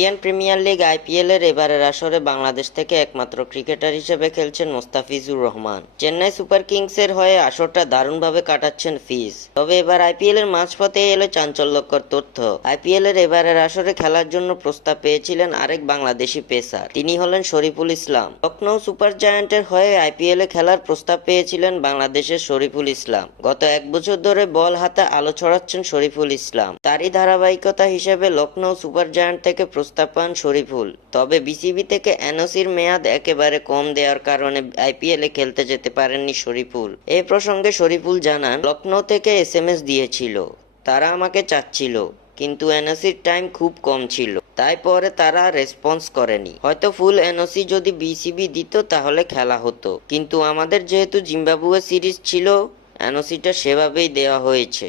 Indian premier league IPL এর এবারের আসরে বাংলাদেশ থেকে একমাত্র ক্রিকেটার হিসেবে খেলছেন মোস্তাফিজুর রহমান। চেন্নাই সুপার কিংসের হয়ে আসরটা দারুণভাবে কাটাচ্ছেন ফিজ। তবে এবার আইপিএল এর মাঝপথে এলো চাঞ্চল্যকর তথ্য। আইপিএল এর এবারের আসরে খেলার জন্য প্রস্তাব পেয়েছিলেন আরেক বাংলাদেশি পেসার, তিনি হলেন শরীফুল ইসলাম। লখনৌ সুপার জায়ান্টের হয়ে আইপিএল এ খেলার প্রস্তাব পেয়েছিলেন বাংলাদেশের শরীফুল ইসলাম। গত এক বছর ধরে বল হাতে আলো ছড়াচ্ছেন শরীফুল ইসলাম। তারই ধারাবাহিকতা হিসেবে লখনৌ সুপার জায়ান্ট থেকে প্রস্তাব পান শরীফুল। তবে বিসিবি থেকে এনওসির মেয়াদ একেবারে কম দেওয়ার কারণে আইপিএল এ খেলতে যেতে পারেননি শরীফুল। এ প্রসঙ্গে শরীফুল জানান, লখনৌ থেকে এসএমএস দিয়েছিল, তারা আমাকে চাচ্ছিল, কিন্তু এনওসির টাইম খুব কম ছিল, তাই পরে তারা রেসপন্স করেনি। হয়তো ফুল এনওসি যদি বিসিবি দিত তাহলে খেলা হতো, কিন্তু আমাদের যেহেতু জিম্বাবুয়ে সিরিজ ছিল, এনওসিটা সেভাবেই দেওয়া হয়েছে।